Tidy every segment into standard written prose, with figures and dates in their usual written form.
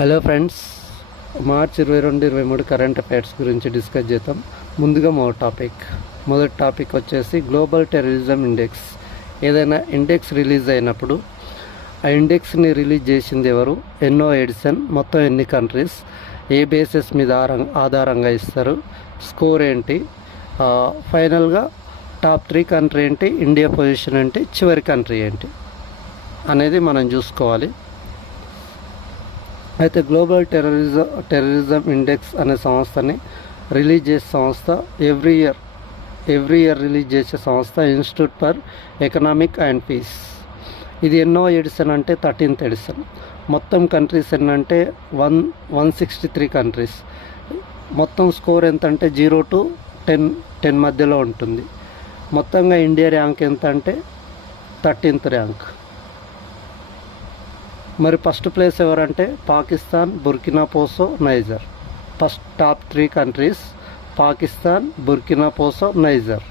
Hello friends, March 22-23 current affairs గురించి discuss చేద్దాం. ముందుగా మొదటి టాపిక్ వచ్చేసి గ్లోబల్ టెర్రరిజం ఇండెక్స్. ఏదైనా ఇండెక్స్ రిలీజ్ అయినప్పుడు ఆ ఇండెక్స్ని రిలీజ్ చేసింది ఎవరు, ఎన్నో ఎడిషన్, మొత్తం ఎన్ని కంట్రీస్, ఏ బేసిస్ మీద ఆధారంగా ఇస్తారు, స్కోర్ ఏంటి, ఫైనల్గా టాప్ 3 కంట్రీ ఏంటి, ఇండియా పొజిషన్ ఏంటి, చివరి కంట్రీ ఏంటి అనేది మనం చూసుకోవాలి. అయితే గ్లోబల్ టెర్రరిజం ఇండెక్స్ అనే సంస్థని రిలీజ్ చేసే సంస్థ ఎవ్రీ ఇయర్ రిలీజ్ చేసే సంస్థ Institute for Economic and Peace. ఇది ఎన్నో ఎడిషన్ అంటే 13th ఎడిషన్. మొత్తం కంట్రీస్ ఎన్నంటే 163 కంట్రీస్. మొత్తం స్కోర్ ఎంత అంటే 0 to 10 మధ్యలో ఉంటుంది. మొత్తంగా ఇండియా ర్యాంక్ ఎంత అంటే 13th ర్యాంక్. మరి ఫస్ట్ ప్లేస్ ఎవరంటే Pakistan, Burkina Faso, Niger. First top 3 countries Pakistan, Burkina Faso, Niger.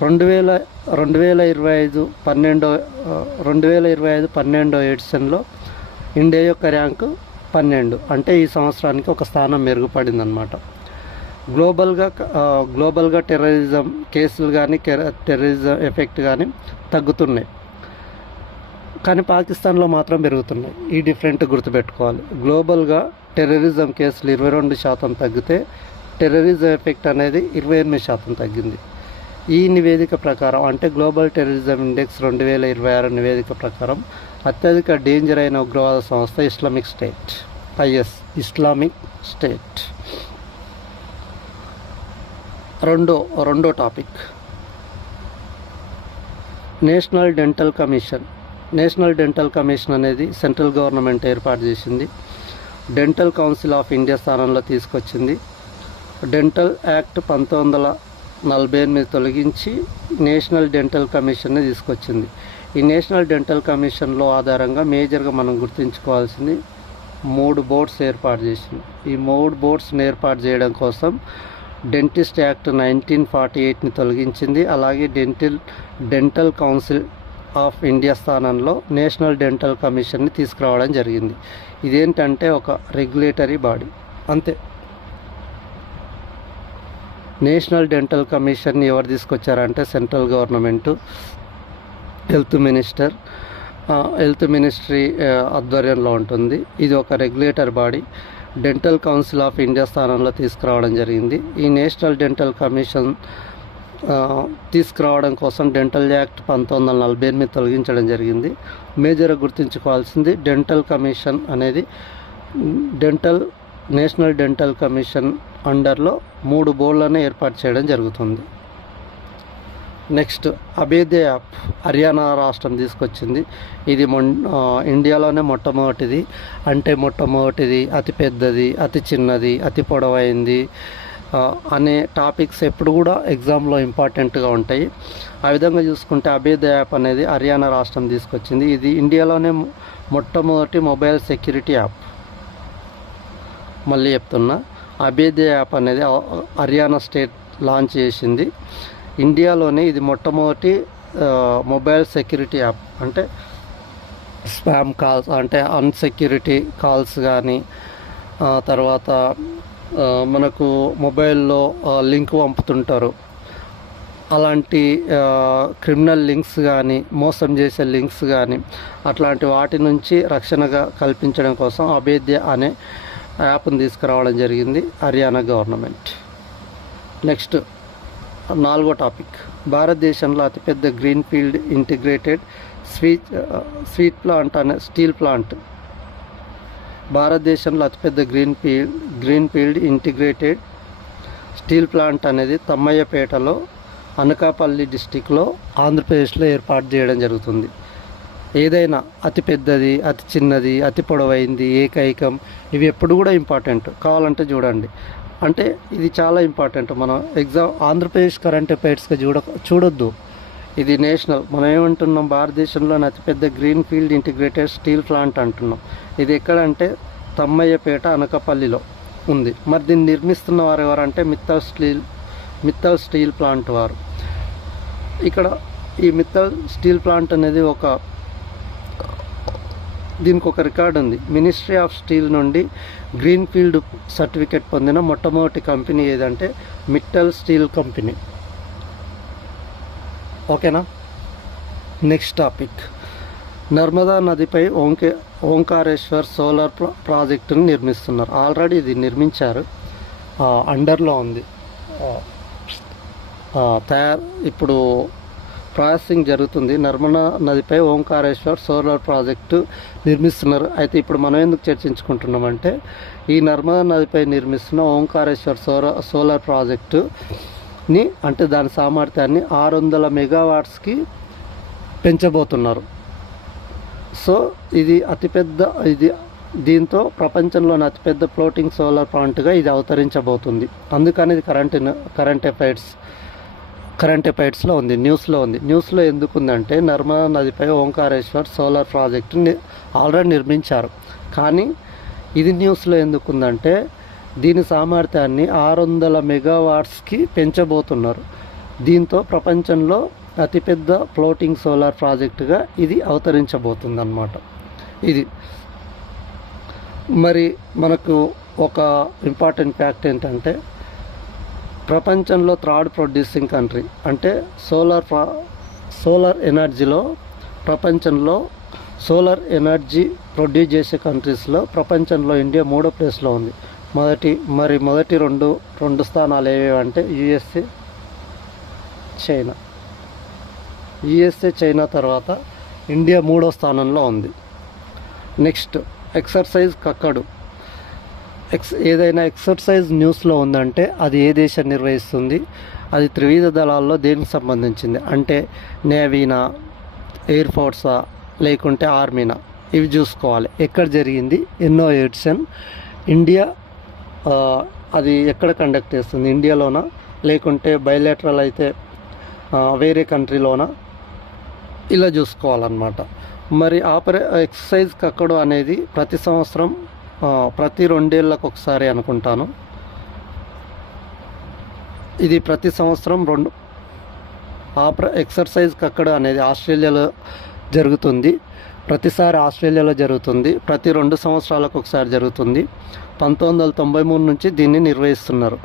2025 12 ఎడిషన్లో ఇండియా యొక్క ర్యాంకు 12. అంటే ఈ సంవత్సరానికి ఒక స్థానం మెరుగుపడిందనమాట. గ్లోబల్గా టెర్రరిజం కేసులు కానీ టెర్రరిజం ఎఫెక్ట్ కానీ తగ్గుతున్నాయి, కానీ పాకిస్తాన్లో మాత్రం పెరుగుతున్నాయి. ఈ డిఫరెంట్ గుర్తుపెట్టుకోవాలి. గ్లోబల్గా టెర్రరిజం కేసులు 22% తగ్గితే టెర్రరిజం ఎఫెక్ట్ అనేది 28% తగ్గింది. ఈ నివేదిక ప్రకారం, అంటే గ్లోబల్ టెర్రరిజం ఇండెక్స్ 2026 నివేదిక ప్రకారం అత్యధిక డేంజర్ అయిన ఉగ్రవాద సంస్థ ఇస్లామిక్ స్టేట్, ఇస్లామిక్ స్టేట్. రెండో టాపిక్, నేషనల్ డెంటల్ కమిషన్ అనేది సెంట్రల్ గవర్నమెంట్ ఏర్పాటు చేసింది. డెంటల్ కౌన్సిల్ ఆఫ్ ఇండియా స్థానంలో తీసుకొచ్చింది. డెంటల్ యాక్ట్ 1948 తొలగించి నేషనల్ డెంటల్ కమిషన్ని తీసుకొచ్చింది. ఈ నేషనల్ డెంటల్ కమిషన్లో ఆధారంగా మేజర్గా మనం గుర్తుంచుకోవాల్సింది 3 బోర్డ్స్ ఏర్పాటు చేసింది. ఈ 3 బోర్డ్స్ని ఏర్పాటు చేయడం కోసం డెంటిస్ట్ యాక్ట్ 1948ని తొలగించింది. అలాగే డెంటల్ కౌన్సిల్ ఆఫ్ ఇండియా స్థానంలో నేషనల్ డెంటల్ కమిషన్ని తీసుకురావడం జరిగింది. ఇదేంటంటే ఒక రెగ్యులేటరీ బాడీ అంతే. నేషనల్ డెంటల్ కమిషన్ని ఎవరు తీసుకొచ్చారంటే సెంట్రల్ గవర్నమెంటు, హెల్త్ మినిస్ట్రీ ఆధ్వర్యంలో ఉంటుంది. ఇది ఒక regulator body. Dental council of India స్థానంలో తీసుకురావడం జరిగింది. ఈ నేషనల్ డెంటల్ కమిషన్ తీసుకురావడం కోసం డెంటల్ యాక్ట్ 1948 తొలగించడం జరిగింది. మేజర్గా గుర్తుంచుకోవాల్సింది డెంటల్ కమిషన్ అనేది నేషనల్ డెంటల్ కమిషన్ అండర్లో 3 బోర్డులను ఏర్పాటు చేయడం జరుగుతుంది. నెక్స్ట్, అభేద్య యాప్ హర్యానా రాష్ట్రం తీసుకొచ్చింది. ఇది ఇండియాలోనే మొట్టమొదటిది. అతి పెద్దది, అతి చిన్నది, అతి పొడవైంది అనే టాపిక్స్ ఎప్పుడు కూడా ఎగ్జామ్లో ఇంపార్టెంట్గా ఉంటాయి. ఆ విధంగా చూసుకుంటే అభేద్య యాప్ అనేది హర్యానా రాష్ట్రం తీసుకొచ్చింది. ఇది ఇండియాలోనే మొట్టమొదటి మొబైల్ సెక్యూరిటీ యాప్. మళ్ళీ చెప్తున్నా, అభేద్య యాప్ అనేది హర్యానా స్టేట్ లాంచ్ చేసింది. ఇండియాలోనే ఇది మొట్టమొదటి మొబైల్ సెక్యూరిటీ యాప్. అంటే స్పామ్ కాల్స్, అంటే అన్సెక్యూరిటీ కాల్స్ కానీ, తర్వాత మనకు మొబైల్లో లింక్ పంపుతుంటారు, అలాంటి క్రిమినల్ లింక్స్ కానీ, మోసం చేసే లింక్స్ కానీ, అట్లాంటి వాటి నుంచి రక్షణగా కల్పించడం కోసం అభేద్య అనే యాప్ని తీసుకురావడం జరిగింది హర్యానా గవర్నమెంట్. నెక్స్ట్, 4వ టాపిక్, భారతదేశంలో అతిపెద్ద గ్రీన్ఫీల్డ్ ఇంటిగ్రేటెడ్ స్వీట్ ప్లాంట్ అనే స్టీల్ ప్లాంట్. భారతదేశంలో అతిపెద్ద గ్రీన్ఫీల్డ్ ఇంటిగ్రేటెడ్ స్టీల్ ప్లాంట్ అనేది తమ్మయ్యపేటలో, అనకాపల్లి డిస్టిక్లో, ఆంధ్రప్రదేశ్లో ఏర్పాటు చేయడం జరుగుతుంది. ఏదైనా అతి పెద్దది, అతి చిన్నది, అతి పొడవైంది, ఏకైకం, ఇవి ఎప్పుడు కూడా ఇంపార్టెంట్. కావాలంటే చూడండి. అంటే ఇది చాలా ఇంపార్టెంట్. మనం ఆంధ్రప్రదేశ్ కరెంట్ అఫైర్స్గా చూడొద్దు. ఇది నేషనల్. మనం ఏమంటున్నాం, భారతదేశంలోని అతిపెద్ద గ్రీన్ఫీల్డ్ ఇంటిగ్రేటెడ్ స్టీల్ ప్లాంట్ అంటున్నాం. ఇది ఎక్కడంటే తమ్మయ్యపేట, అనకాపల్లిలో ఉంది. మరి దీన్ని నిర్మిస్తున్న వారు ఎవరంటే మిత్తల్ స్టీల్ ప్లాంట్ వారు. ఇక్కడ ఈ మిత్తల్ స్టీల్ ప్లాంట్ అనేది ఒక దీనికి ఒక రికార్డు ఉంది. మినిస్ట్రీ ఆఫ్ స్టీల్ నుండి గ్రీన్ ఫీల్డ్ సర్టిఫికేట్ పొందిన మొట్టమొదటి కంపెనీ ఏదంటే మిట్టల్ స్టీల్ కంపెనీ. ఓకేనా. నెక్స్ట్ టాపిక్, నర్మదా నదిపై ఓంకారేశ్వర్ సోలార్ ప్రాజెక్టును నిర్మిస్తున్నారు. ఆల్రెడీ ఇది నిర్మించారు, అండర్లో ఉంది, ఇప్పుడు ప్రాసెసింగ్ జరుగుతుంది. నర్మదా నదిపై ఓంకారేశ్వర్ సోలార్ ప్రాజెక్టు నిర్మిస్తున్నారు. అయితే ఇప్పుడు మనం ఎందుకు చర్చించుకుంటున్నామంటే ఈ నర్మదా నదిపై నిర్మిస్తున్న ఓంకారేశ్వర్ సోలార్ ప్రాజెక్టుని అంటే దాని సామర్థ్యాన్ని 600 మెగావాట్స్కి పెంచబోతున్నారు. సో ఇది దీంతో ప్రపంచంలోని అతిపెద్ద ఫ్లోటింగ్ సోలార్ ప్లాంట్గా ఇది అవతరించబోతుంది. అందుకని ఇది కరెంట్ అఫైర్స్లో ఉంది, న్యూస్లో ఎందుకుందంటే నర్మదా నదిపై ఓంకారేశ్వర్ సోలార్ ప్రాజెక్టు ఆల్రెడీ నిర్మించారు. కానీ ఇది న్యూస్లో ఎందుకుందంటే దీని సామర్థ్యాన్ని 600 మెగావాట్స్కి పెంచబోతున్నారు. దీంతో ప్రపంచంలో అతిపెద్ద ఫ్లోటింగ్ సోలార్ ప్రాజెక్టుగా ఇది అవతరించబోతుంది అన్నమాట. ఇది మరి మనకు ఒక ఇంపార్టెంట్ ఫ్యాక్ట్ ఏంటంటే ప్రపంచంలో థర్డ్ ప్రొడ్యూసింగ్ కంట్రీ అంటే సోలార్ ఎనర్జీలో ప్రపంచంలో సోలార్ ఎనర్జీ ప్రొడ్యూస్ చేసే కంట్రీస్లో ప్రపంచంలో ఇండియా 3వ ప్లేస్లో ఉంది. మొదటి రెండు స్థానాలు ఏవేవంటే యుఎస్ఏ చైనా తర్వాత ఇండియా 3వ స్థానంలో ఉంది. నెక్స్ట్ ఎక్సర్సైజ్ కక్కడు. ఏదైనా ఎక్సర్సైజ్ న్యూస్లో ఉందంటే అది ఏ దేశం నిర్వహిస్తుంది, అది త్రివిధ దళాల్లో దేనికి సంబంధించింది అంటే నేవీనా, ఎయిర్ ఫోర్సా లేకుంటే ఆర్మీనా, ఇవి చూసుకోవాలి. ఎక్కడ జరిగింది, ఎన్నో ఎడిషన్, ఇండియా అది ఎక్కడ కండక్ట్ చేస్తుంది, ఇండియాలోనా లేకుంటే బయలేటరల్ అయితే వేరే కంట్రీలోనా, ఇలా చూసుకోవాలన్నమాట. మరి ఎక్సర్సైజ్ కక్కడు అనేది ప్రతి సంవత్సరం ప్రతి 2 ఏళ్ళకు ఒకసారి అనుకుంటాను. ఇది ప్రతి సంవత్సరం ఎక్సర్సైజ్ కక్కడు అనేది ఆస్ట్రేలియాలో జరుగుతుంది. ప్రతిసారి ఆస్ట్రేలియాలో జరుగుతుంది. ప్రతి 2 సంవత్సరాలకు ఒకసారి జరుగుతుంది. 1993 నుంచి దీన్ని నిర్వహిస్తున్నారు.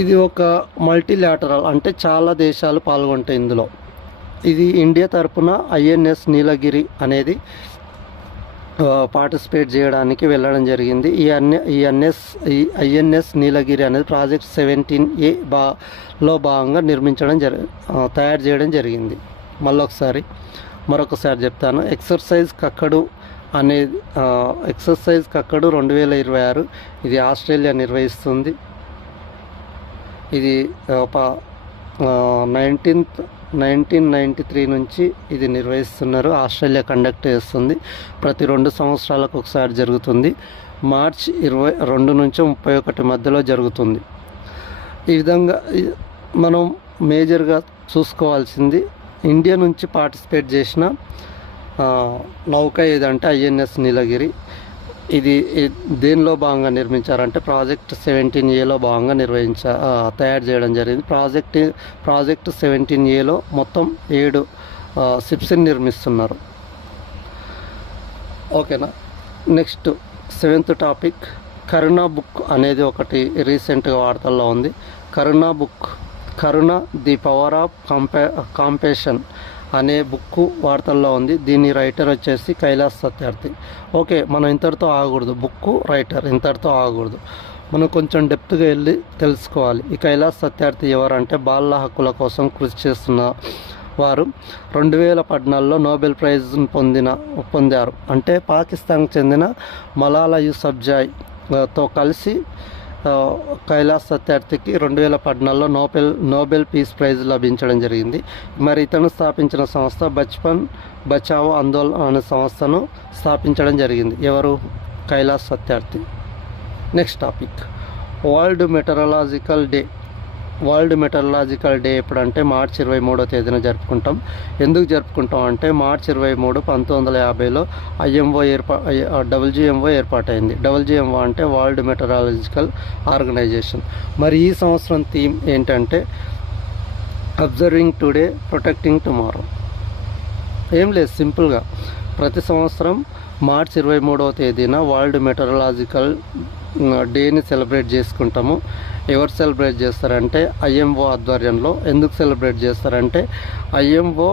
ఇది ఒక మల్టీలాటరల్ అంటే చాలా దేశాలు పాల్గొంటాయి ఇందులో. ఇది ఇండియా తరపున ఐఎన్ఎస్ నీలగిరి అనేది పార్టిసిపేట్ చేయడానికి వెళ్ళడం జరిగింది. ఈ ఐఎన్ఎస్ నీలగిరి అనేది ప్రాజెక్ట్ 17A లో భాగంగా తయారు చేయడం జరిగింది. మరొకసారి చెప్తాను. ఎక్సర్సైజ్ కక్కడు 2026 ఇది ఆస్ట్రేలియా నిర్వహిస్తుంది. ఇది 1993 నుంచి ఇది నిర్వహిస్తున్నారు. ఆస్ట్రేలియా కండక్ట్ చేస్తుంది. ప్రతి 2 సంవత్సరాలకు ఒకసారి జరుగుతుంది. మార్చి 22 నుంచి 31 మధ్యలో జరుగుతుంది. ఈ విధంగా మనం మేజర్గా చూసుకోవాల్సింది ఇండియా నుంచి పార్టిసిపేట్ చేసిన నౌక ఏదంటే ఐఎన్ఎస్ నీలగిరి. ఇది దేనిలో భాగంగా నిర్మించారంటే ప్రాజెక్ట్ 17Aలో భాగంగా తయారు చేయడం జరిగింది. ప్రాజెక్ట్ 17Aలో మొత్తం 7 షిప్స్ని నిర్మిస్తున్నారు. ఓకేనా. నెక్స్ట్ 7th టాపిక్, కరుణ బుక్ అనేది ఒకటి రీసెంట్గా వార్తల్లో ఉంది. కరుణ ది పవర్ ఆఫ్ కాంపాషన్ అనే బుక్ వార్తల్లో ఉంది. దీని రైటర్ వచ్చేసి కైలాస్ సత్యార్థి. ఓకే, మనం ఇంతటితో ఆగకూడదు. బుక్ రైటర్ ఇంతటితో ఆగకూడదు. మనం కొంచెం డెప్త్గా వెళ్ళి తెలుసుకోవాలి. ఈ కైలాస్ సత్యార్థి ఎవరంటే బాలల హక్కుల కోసం కృషి చేస్తున్న వారు. 2014లో నోబెల్ ప్రైజ్ను పొందారు. అంటే పాకిస్తాన్కి చెందిన మలాలా యూసఫ్జాయ్తో కలిసి కైలాస్ సత్యార్థికి 2014లో నోబెల్ పీస్ ప్రైజ్ లభించడం జరిగింది. మరి ఇతను స్థాపించిన సంస్థ బచ్పన్ బచావో ఆందోళన్ అనే సంస్థను స్థాపించడం జరిగింది. ఎవరు? Kailash Satyarthi. Next topic, world meteorological day ఎప్పుడంటే మార్చి 23వ తేదీన జరుపుకుంటాం. ఎందుకు జరుపుకుంటాం అంటే మార్చి 23 1950లో WMO ఏర్పాటైంది. WMO అంటే వరల్డ్ మెటరలాజికల్ ఆర్గనైజేషన్. మరి ఈ సంవత్సరం థీమ్ ఏంటంటే అబ్జర్వింగ్ టుడే ప్రొటెక్టింగ్ టుమారో. ఏం లేదు, సింపుల్గా ప్రతి సంవత్సరం మార్చి 23వ తేదీన వరల్డ్ మెటరలాజికల్ డేని సెలబ్రేట్ చేసుకుంటాము. ఎవరు సెలబ్రేట్ చేస్తారంటే ఐఎంఓ ఆధ్వర్యంలో. ఎందుకు సెలబ్రేట్ చేస్తారంటే ఐఎంఓ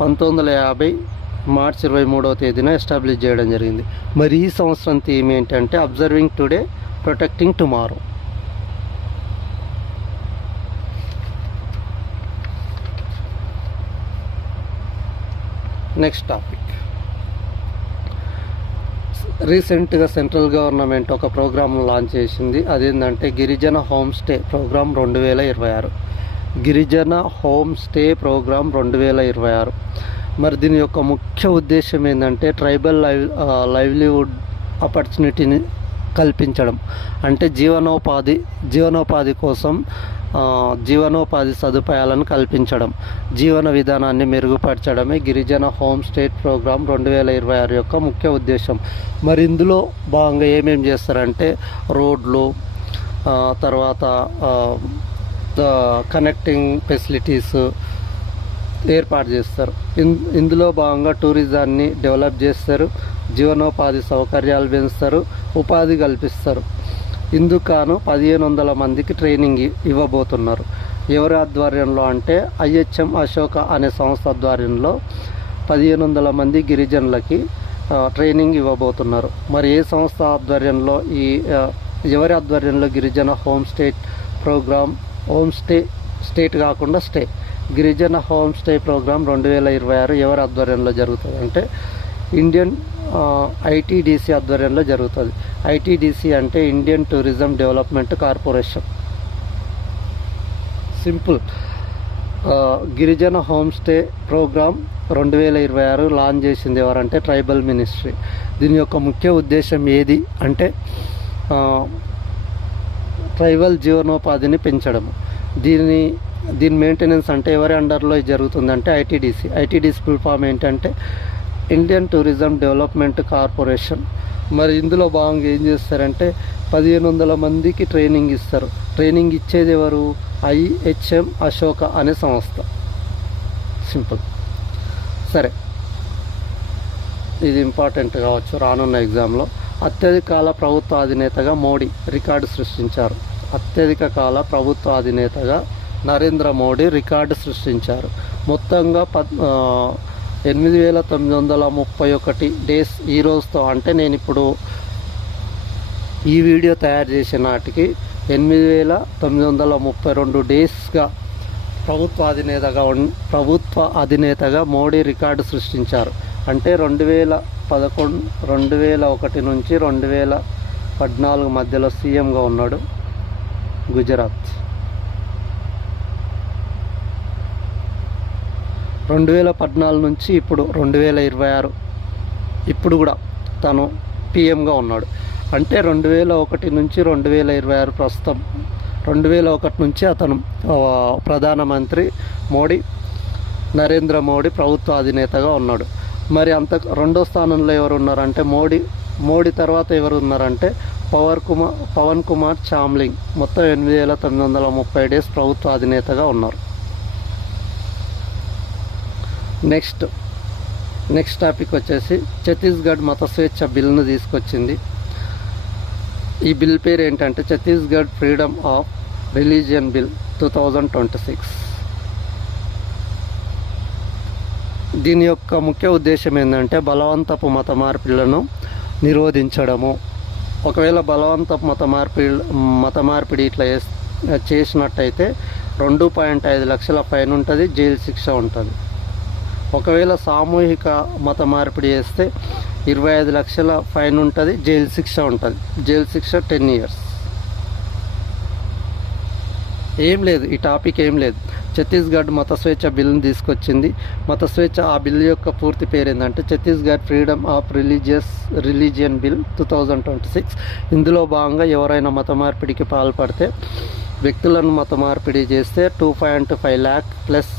1950 మార్చి 23వ తేదీన ఎస్టాబ్లిష్ చేయడం జరిగింది. మరి ఈ సంవత్సరం థీమ్ ఏంటంటే observing today protecting tomorrow. Next topic, రీసెంట్గా సెంట్రల్ గవర్నమెంట్ ఒక ప్రోగ్రామ్ లాంచ్ చేసింది. అదేంటంటే గిరిజన హోమ్ స్టే ప్రోగ్రామ్ 2026. గిరిజన హోమ్ స్టే ప్రోగ్రామ్ 2026. మరి దీని యొక్క ముఖ్య ఉద్దేశం ఏంటంటే ట్రైబల్ లైవ్లీవుడ్ ఆపర్చునిటీని కల్పించడం. అంటే జీవనోపాధి కోసం జీవనోపాధి సదుపాయాలను కల్పించడం, జీవన విధానాన్ని మెరుగుపరచడమే గిరిజన హోమ్ స్టే ప్రోగ్రామ్ 2026 యొక్క ముఖ్య ఉద్దేశం. మరి ఇందులో భాగంగా ఏమేం చేస్తారంటే రోడ్లు, తర్వాత కనెక్టింగ్ ఫెసిలిటీస్ ఏర్పాటు చేస్తారు. ఇందులో భాగంగా టూరిజాన్ని డెవలప్ చేస్తారు, జీవనోపాధి సౌకర్యాలు పెంచుతారు, ఉపాధి కల్పిస్తారు. ఇందుకు 1500 మందికి ట్రైనింగ్ ఇవ్వబోతున్నారు. ఎవరి ఆధ్వర్యంలో అంటే ఐహెచ్ఎం అశోక అనే సంస్థ ఆధ్వర్యంలో 1500 మంది గిరిజనులకి ట్రైనింగ్ ఇవ్వబోతున్నారు. మరి ఏ సంస్థ ఆధ్వర్యంలో ఎవరి ఆధ్వర్యంలో గిరిజన హోమ్ స్టే ప్రోగ్రామ్, స్టేట్ కాకుండా గిరిజన హోమ్ స్టే ప్రోగ్రామ్ 2026 ఎవరి ఆధ్వర్యంలో జరుగుతుంది అంటే ఇండియన్ ఐటీడీసీ ఆధ్వర్యంలో జరుగుతుంది. ఐటీడీసీ అంటే Indian tourism development corporation. Simple. గిరిజన హోమ్ స్టే ప్రోగ్రామ్ 2026 లాంచ్ చేసింది ఎవరంటే ట్రైబల్ మినిస్ట్రీ. దీని యొక్క ముఖ్య ఉద్దేశం ఏది అంటే ట్రైబల్ జీవనోపాధిని పెంచడం. దీని మెయింటెనెన్స్ అంటే ఎవరి అండర్లో జరుగుతుందంటే ఐటీడీసీ ఫుల్ ఫామ్ ఏంటంటే ఇండియన్ టూరిజం డెవలప్మెంట్ కార్పొరేషన్. మరి ఇందులో భాగంగా ఏం చేస్తారంటే 1500 మందికి ట్రైనింగ్ ఇస్తారు. ట్రైనింగ్ ఇచ్చేది ఎవరు? ఐహెచ్ఎం అశోక అనే సంస్థ. సింపుల్. సరే, ఇది ఇంపార్టెంట్ కావచ్చు రానున్న ఎగ్జామ్లో. అత్యధిక కాల ప్రభుత్వ అధినేతగా మోడీ రికార్డు సృష్టించారు. అత్యధిక కాల ప్రభుత్వ అధినేతగా నరేంద్ర మోడీ రికార్డు సృష్టించారు. మొత్తంగా 8931 డేస్ ఈ రోజుతో, అంటే నేను ఇప్పుడు ఈ వీడియో తయారు చేసే నాటికి 8932 డేస్గా ప్రభుత్వ అధినేతగా మోడీ రికార్డు సృష్టించారు. అంటే 2001 నుంచి 2014 మధ్యలో సీఎంగా ఉన్నాడు గుజరాత్. 2014 నుంచి ఇప్పుడు 2026 ఇప్పుడు కూడా తను పిఎంగా ఉన్నాడు. అంటే 2001 నుంచి 2026 ప్రస్తుతం 2001 నుంచి అతను ప్రధానమంత్రి నరేంద్ర మోడీ ప్రభుత్వ అధినేతగా ఉన్నాడు. మరి రెండో స్థానంలో ఎవరు ఉన్నారంటే మోడీ తర్వాత ఎవరు ఉన్నారంటే పవన్ కుమార్ చామ్లింగ్. మొత్తం 8930 డేస్ ప్రభుత్వ అధినేతగా ఉన్నారు. నెక్స్ట్ టాపిక్ వచ్చేసి ఛత్తీస్గఢ్ మత స్వేచ్ఛ బిల్ను తీసుకొచ్చింది. ఈ బిల్ పేరు ఏంటంటే Chhattisgarh freedom of religion bill 2026. దీని యొక్క ముఖ్య ఉద్దేశం ఏంటంటే బలవంతపు మత మార్పిళ్లను నిరోధించడము. ఒకవేళ బలవంతపు మత మార్పిడి ఇట్లా చేసినట్టయితే 2.5 లక్షల ఫైన్ ఉంటుంది, జైలు శిక్ష ఉంటుంది. ఒకవేళ సామూహిక మత మార్పిడి చేస్తే 25 లక్షల ఫైన్ ఉంటుంది, జైలు శిక్ష ఉంటుంది. జైలు శిక్ష 10 years. ఏం లేదు, ఈ టాపిక్ ఏం లేదు. ఛత్తీస్గఢ్ మత స్వేచ్ఛ బిల్లును తీసుకొచ్చింది. మత స్వేచ్ఛ, ఆ బిల్లు యొక్క పూర్తి పేరు ఏంటంటే Chhattisgarh freedom of religion bill 2026. ఇందులో భాగంగా ఎవరైనా మత మార్పిడికి పాల్పడితే, వ్యక్తులను మత మార్పిడి చేస్తే 2.5 lakh plus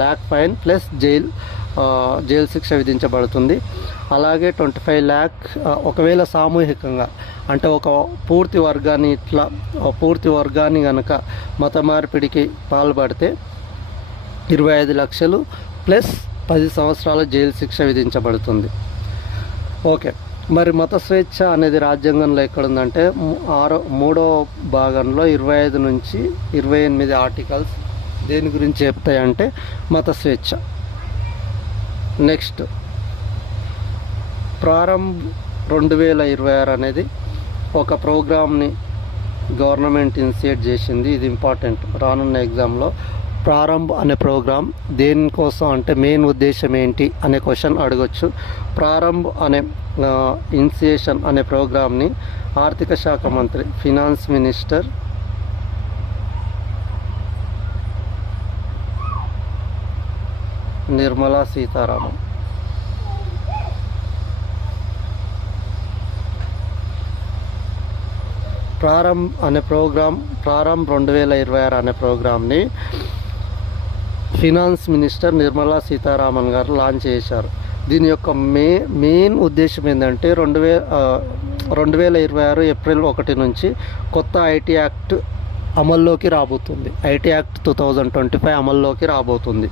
lakh fine plus jail శిక్ష విధించబడుతుంది. అలాగే 25 lakh ఒకవేళ సామూహికంగా అంటే ఒక పూర్తి వర్గాన్ని కనుక మత మార్పిడికి పాల్పడితే 25 లక్షలు ప్లస్ 10 సంవత్సరాల జైలు శిక్ష విధించబడుతుంది. ఓకే, మరి మత స్వేచ్ఛ అనేది రాజ్యాంగంలో ఎక్కడుందంటే 3వ భాగంలో 25 నుంచి 28 ఆర్టికల్స్ దేని గురించి చెప్తాయంటే మత స్వేచ్ఛ. నెక్స్ట్ ప్రారంభ్ 2026 అనేది ఒక ప్రోగ్రామ్ని గవర్నమెంట్ ఇనిషియేట్ చేసింది. ఇది ఇంపార్టెంట్, రానున్న ఎగ్జామ్లో ప్రారంభ్ అనే ప్రోగ్రాం దేనికోసం అంటే మెయిన్ ఉద్దేశం ఏంటి అనే క్వశ్చన్ అడగొచ్చు. ప్రారంభ్ అనే ఇనిషియేషన్ అనే ప్రోగ్రామ్ని ఆర్థిక శాఖ మంత్రి ఫినాన్స్ మినిస్టర్ నిర్మలా సీతారామన్ ప్రారంభ్ 2026 అనే ప్రోగ్రామ్ని ఫినాన్స్ మినిస్టర్ నిర్మలా సీతారామన్ గారు లాంచ్ చేశారు. దీని యొక్క మెయిన్ ఉద్దేశం ఏంటంటే 2026 ఏప్రిల్ 1 నుంచి కొత్త ఐటీ యాక్ట్ అమల్లోకి రాబోతుంది. ఐటీ యాక్ట్ 2025 అమల్లోకి రాబోతుంది.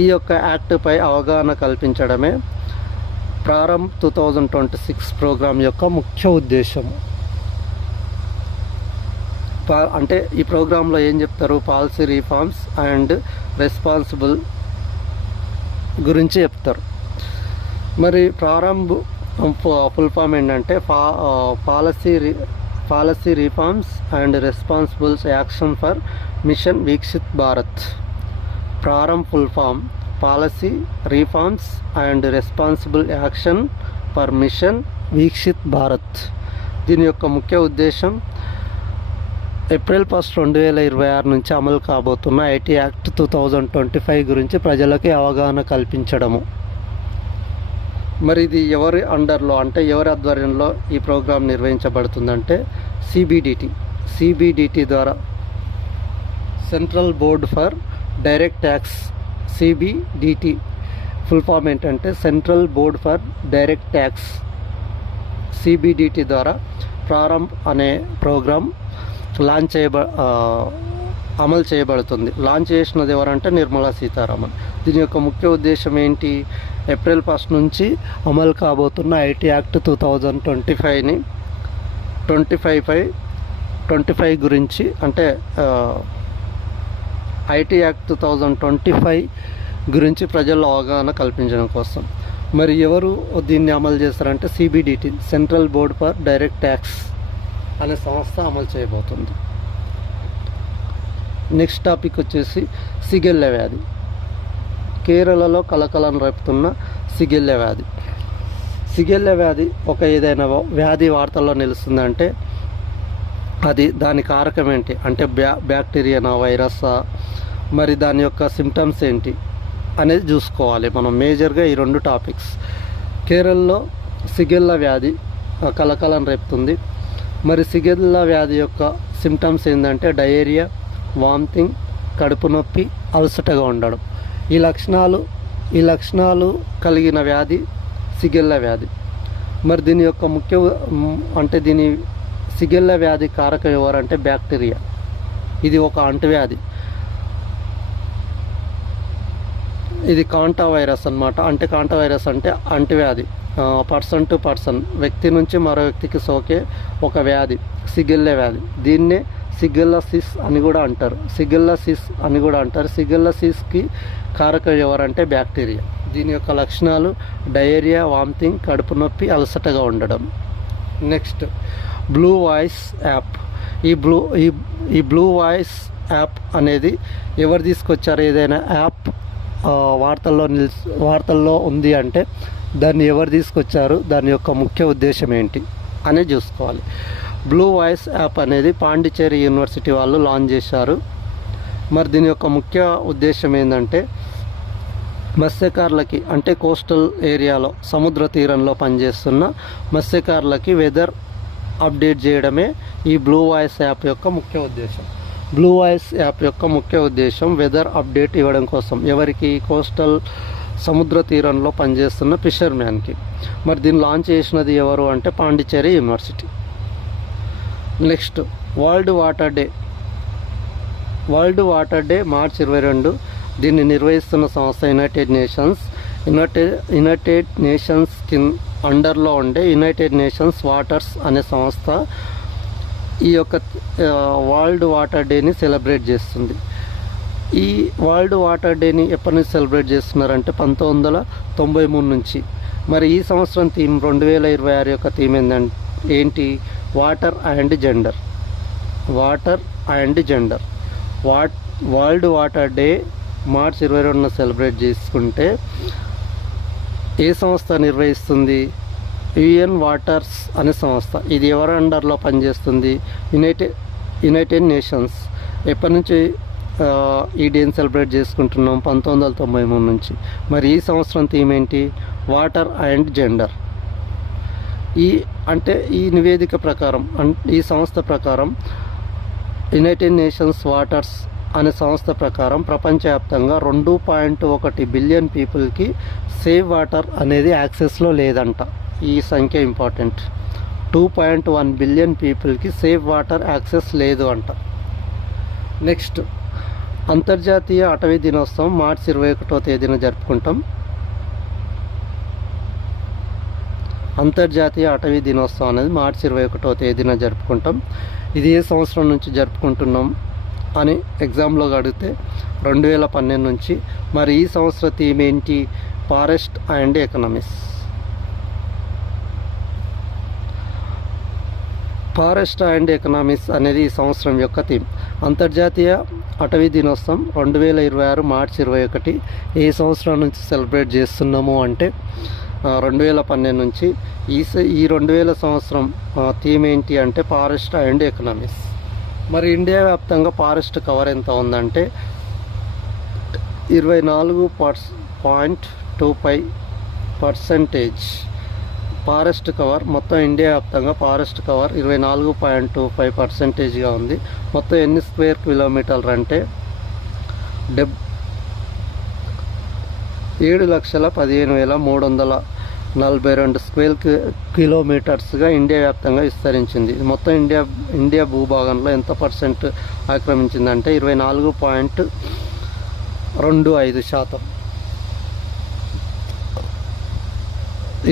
ఈ యొక్క యాక్ట్పై అవగాహన కల్పించడమే ప్రారంభ్ 2026 ప్రోగ్రాం యొక్క ముఖ్య ఉద్దేశం. అంటే ఈ ప్రోగ్రాంలో ఏం చెప్తారు, పాలసీ రిఫార్మ్స్ అండ్ రెస్పాన్సిబుల్ గురించి చెప్తారు. మరి ప్రారంభ్ ఫుల్ ఫామ్ ఏంటంటే policy reforms and responsibles action for mission Viksit Bharat. Prarambh full form policy reforms and responsible action for mission Viksit Bharat. దీని యొక్క ముఖ్య ఉద్దేశం ఏప్రిల్ 1, 2026 నుంచి అమలు కాబోతున్న ఐటీ యాక్ట్ 2025 గురించి ప్రజలకి అవగాహన కల్పించడము. మరి ఇది ఎవరి అండర్లో అంటే ఎవరి ఆధ్వర్యంలో ఈ ప్రోగ్రాం నిర్వహించబడుతుందంటే సిబిడిటి ద్వారా, central board for direct tax. CBDT full form ఏంటంటే central board for direct tax. CBDT ద్వారా ప్రారంభ్ అనే ప్రోగ్రాం అమలు చేయబడుతుంది. లాంచ్ చేసినది ఎవరంటే నిర్మలా సీతారామన్. దీని యొక్క ముఖ్య ఉద్దేశం ఏంటి, ఏప్రిల్ 1 నుంచి అమలు కాబోతున్న ఐటీ యాక్ట్ 2025ని 25 గురించి అంటే ఐటీ యాక్ట్ 2025 గురించి ప్రజల్లో అవగాహన కల్పించడం కోసం. మరి ఎవరు దీన్ని అమలు చేస్తారంటే CBDT, central board for direct tax అనే సంస్థ అమలు చేయబోతుంది. నెక్స్ట్ టాపిక్ వచ్చేసి సిగెల్ల వ్యాధి. కేరళలో కలకలం రేపుతున్న సిగెల్ల వ్యాధి. సిగెల్ల వ్యాధి ఒక ఏదైనా వ్యాధి వార్తల్లో నిలుస్తుందంటే అది దాని కారకం ఏంటి అంటే బ్యాక్టీరియానా వైరస్సా, మరి దాని యొక్క సిమ్టమ్స్ ఏంటి అనేది చూసుకోవాలి మనం. మేజర్గా ఈ 2 టాపిక్స్. కేరళలో సిగెల్ల వ్యాధి కలకలం రేపుతుంది. మరి సిగెల్ల వ్యాధి యొక్క సిమ్టమ్స్ ఏంటంటే డయేరియా, వామిటింగ్, కడుపు నొప్పి, అలసటగా ఉండడం. ఈ లక్షణాలు కలిగిన వ్యాధి సిగెల్ల వ్యాధి. మరి దీని యొక్క దీని సిగెల్ల వ్యాధి కారకం ఎవరంటే బ్యాక్టీరియా. ఇది ఒక అంటువ్యాధి. ఇది కాంటా వైరస్ అన్నమాట. కాంటా వైరస్ అంటే అంటువ్యాధి. పర్సన్ టు పర్సన్, వ్యక్తి నుంచి మరో వ్యక్తికి సోకే ఒక వ్యాధి సిగెల్ల వ్యాధి. దీన్నే సిగెల్లాసిస్ అని కూడా అంటారు. సిగెల్లాసిస్కి కారకం ఎవరంటే బ్యాక్టీరియా. దీని యొక్క లక్షణాలు డయేరియా, వామిటింగ్, కడుపు నొప్పి, అలసటగా ఉండడం. Next blue voice app. ఈ బ్లూ వాయిస్ యాప్ అనేది ఎవరు తీసుకొచ్చారు? ఏదైనా యాప్ వార్తల్లో ఉంది అంటే దాన్ని ఎవరు తీసుకొచ్చారు, దాని యొక్క ముఖ్య ఉద్దేశం ఏంటి అనేది చూసుకోవాలి. బ్లూ వాయిస్ యాప్ అనేది పాండిచ్చేరి యూనివర్సిటీ వాళ్ళు లాంచ్ చేశారు. మరి దీని యొక్క ముఖ్య ఉద్దేశం ఏంటంటే మత్స్యకారులకి అంటే కోస్టల్ ఏరియాలో సముద్ర తీరంలో పనిచేస్తున్న మత్స్యకారులకి వెదర్ అప్డేట్ చేయడమే ఈ బ్లూ వాయిస్ యాప్ యొక్క ముఖ్య ఉద్దేశం. బ్లూ వాయిస్ యాప్ యొక్క ముఖ్య ఉద్దేశం వెదర్ అప్డేట్ ఇవ్వడం కోసం. ఎవరికి? కోస్టల్ సముద్ర తీరంలో పనిచేస్తున్న ఫిషర్మ్యాన్కి. మరి దీన్ని లాంచ్ చేసినది ఎవరు అంటే Pondicherry university. Next world water day March 22. దీన్ని నిర్వహిస్తున్న సంస్థ యునైటెడ్ నేషన్స్. యునైటెడ్ నేషన్స్ అండర్లో ఉండే యునైటెడ్ నేషన్స్ వాటర్స్ అనే సంస్థ ఈ యొక్క వరల్డ్ వాటర్ డేని సెలబ్రేట్ చేస్తుంది. ఈ వరల్డ్ వాటర్ డేని ఎప్పటి నుంచి సెలబ్రేట్ చేస్తున్నారంటే 1993 నుంచి. మరి ఈ సంవత్సరం థీమ్ 2026 యొక్క థీమ్ ఏంటి? Water and gender. World water day March 22న సెలబ్రేట్ చేసుకుంటే ఏ సంస్థ నిర్వహిస్తుంది? యుఎన్ వాటర్స్ అనే సంస్థ. ఇది ఎవరి అండర్లో పనిచేస్తుంది? United nations. ఎప్పటి నుంచి ఈ డేని సెలబ్రేట్ చేసుకుంటున్నాం? 1993 నుంచి. మరి ఈ సంవత్సరం థీమ్ ఏంటి? Water and gender. ఈ నివేదిక ప్రకారం, ఈ సంస్థ ప్రకారం, యునైటెడ్ నేషన్స్ వాటర్స్ అనే సంస్థ ప్రకారం ప్రపంచవ్యాప్తంగా 2.1 బిలియన్ పీపుల్కి సేవ్ వాటర్ అనేది యాక్సెస్లో లేదంట. ఈ సంఖ్య ఇంపార్టెంట్. 2.1 బిలియన్ పీపుల్కి సేవ్ వాటర్ యాక్సెస్ లేదు అంట. నెక్స్ట్, అంతర్జాతీయ అటవీ దినోత్సవం మార్చి 21వ తేదీన జరుపుకుంటాం. అంతర్జాతీయ అటవీ దినోత్సవం అనేది మార్చి 21వ తేదీన జరుపుకుంటాం. ఇది ఏ సంవత్సరం నుంచి జరుపుకుంటున్నాం అని ఎగ్జామ్లో అడిగితే 2012 నుంచి. మరి ఈ సంవత్సర థీమ్ ఏంటి? Forest and economics. Forest and economics అనేది ఈ సంవత్సరం యొక్క థీమ్. అంతర్జాతీయ అటవీ దినోత్సవం 2026 మార్చి 21 ఏ సంవత్సరం నుంచి సెలబ్రేట్ చేస్తున్నాము అంటే 2012 నుంచి. ఈ 2000 సంవత్సరం థీమ్ ఏంటి అంటే ఫారెస్ట్ అండ్ ఎకనామిక్స్. మరి ఇండియా వ్యాప్తంగా ఫారెస్ట్ కవర్ ఎంత ఉందంటే 24.25% ఫారెస్ట్ కవర్. మొత్తం ఇండియా వ్యాప్తంగా ఫారెస్ట్ కవర్ 24.25%గా ఉంది. మొత్తం ఎన్ని స్క్వేర్ కిలోమీటర్లు అంటే 7,15,342 స్క్వేర్ కిలోమీటర్స్గా ఇండియా వ్యాప్తంగా విస్తరించింది. మొత్తం ఇండియా భూభాగంలో ఎంత పర్సెంట్ ఆక్రమించిందంటే 24.25%.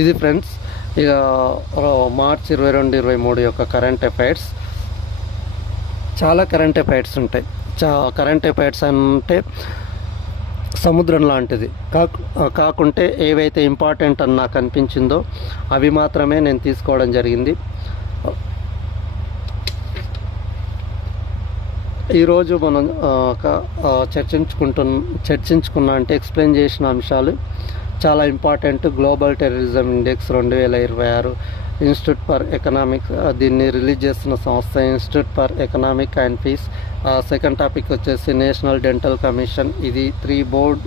ఇది ఫ్రెండ్స్ ఇక మార్చి 22-23 యొక్క కరెంట్ అఫైర్స్. చాలా కరెంట్ అఫైర్స్ ఉంటాయి. కరెంట్ అఫైర్స్ అంటే సముద్రం లాంటిది. కాకుంటే ఏవైతే ఇంపార్టెంట్ అని నాకు అనిపించిందో అవి మాత్రమే నేను తీసుకోవడం జరిగింది. ఈరోజు మనం చర్చించుకున్న అంటే ఎక్స్ప్లెయిన్ చేసిన అంశాలు చాలా important. Global terrorism index 2026, Institute for Economics, దీన్ని రిలీజ్ చేస్తున్న సంస్థ Institute for Economic and Peace. Second topic వచ్చేసి నేషనల్ డెంటల్ కమిషన్. ఇది 3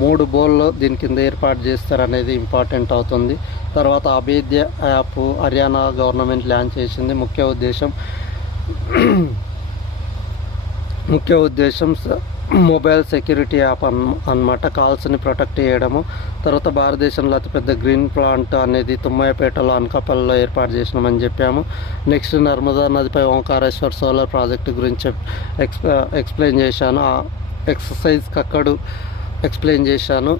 బోర్డులో దీని కింద ఏర్పాటు చేస్తారనేది ఇంపార్టెంట్ అవుతుంది. తర్వాత అభేద్య యాప్ హర్యానా గవర్నమెంట్ లాంచ్ చేసింది. ముఖ్య ఉద్దేశం మొబైల్ సెక్యూరిటీ యాప్ అన్నమాట. కాల్స్ని ప్రొటెక్ట్ చేయడము. తర్వాత భారతదేశంలో అతిపెద్ద గ్రీన్ ప్లాంట్ అనేది తుమ్మయ్యపేటలో అనకాపల్లిలో ఏర్పాటు చేసినామని చెప్పాము. నెక్స్ట్, నర్మదా నదిపై ఓంకారేశ్వర్ సోలార్ ప్రాజెక్టు గురించి ఎక్స్ప్లెయిన్ చేశాను. ఎక్సర్సైజ్ కక్కడు ఎక్స్ప్లెయిన్ చేశాను.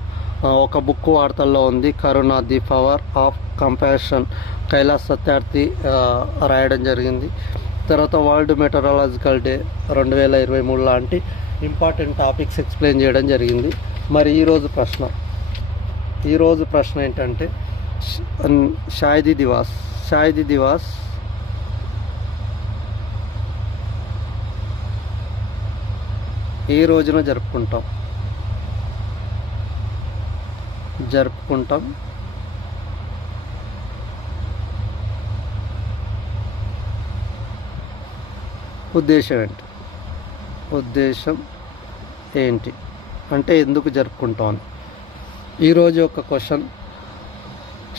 ఒక బుక్ వార్తల్లో ఉంది, Karuna the power of compassion, Kailash Satyarthi రాయడం జరిగింది. తర్వాత వరల్డ్ మెటరాలజికల్ డే 2023 లాంటి ఇంపార్టెంట్ టాపిక్స్ ఎక్స్ప్లెయిన్ చేయడం జరిగింది. మరి ఈరోజు ప్రశ్న ఏంటంటే షాహిదీ దివాస్ ఏ రోజున జరుపుకుంటాం? ఉద్దేశం ఏంటి అంటే ఎందుకు జరుపుకుంటాం అని. ఈరోజు ఒక క్వశ్చన్,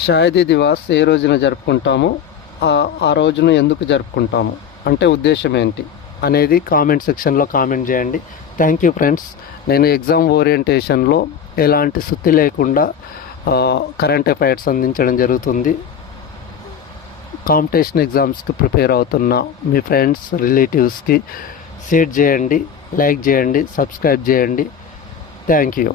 షాహిదీ దివాస్ ఏ రోజున జరుపుకుంటాము, ఆ రోజున ఎందుకు జరుపుకుంటాము అంటే ఉద్దేశం ఏంటి అనేది కామెంట్ సెక్షన్లో కామెంట్ చేయండి. Thank you friends. నేను ఎగ్జామ్ ఓరియంటేషన్లో ఎలాంటి సుత్తి లేకుండా కరెంట్ అఫైర్స్ అందించడం జరుగుతుంది. కాంపిటీషన్ ఎగ్జామ్స్కి ప్రిపేర్ అవుతున్న మీ ఫ్రెండ్స్, రిలేటివ్స్కి షేర్ చేయండి, లైక్ చేయండి, సబ్స్క్రైబ్ చేయండి. Thank you.